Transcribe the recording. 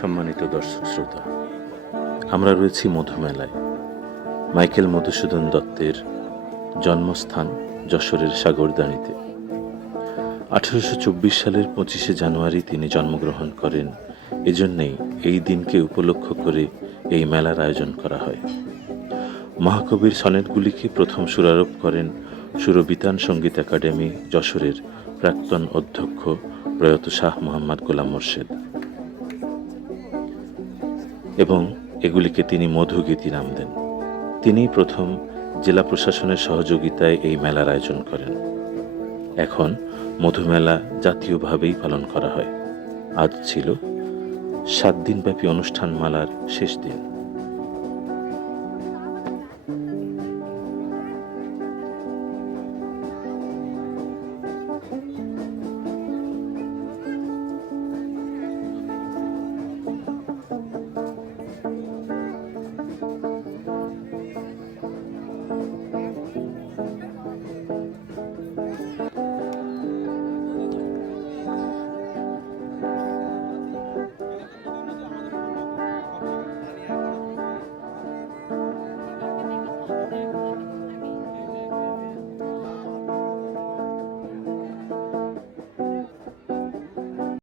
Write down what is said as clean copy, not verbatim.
সম্মানিত দর্শক শ্রোতা, আমরা রয়েছি মধুমেলায়। মাইকেল মধুসূদন দত্তের জন্মস্থান যশোরের সাগরদাঁড়িতে। 1824 সালের 25শে জানুয়ারি তিনি জন্মগ্রহণ করেন। এজন্যেই এই দিনকে উপলক্ষ করে এই মেলার আয়োজন করা হয়। মহাকবির সনেটগুলিকে প্রথম সুরারোপ করেন সুরবিতান সঙ্গীত একাডেমি যশোরের প্রাক্তন অধ্যক্ষ প্রয়াত শাহ মোহাম্মদ গোলাম মোর্শেদ, এবং এগুলিকে তিনি মধুগীতি নাম দেন। তিনিই প্রথম জেলা প্রশাসনের সহযোগিতায় এই মেলার আয়োজন করেন। এখন মধুমেলা জাতীয়ভাবেই পালন করা হয়। আজ ছিল 7 দিনব্যাপী অনুষ্ঠানমালার শেষ দিন।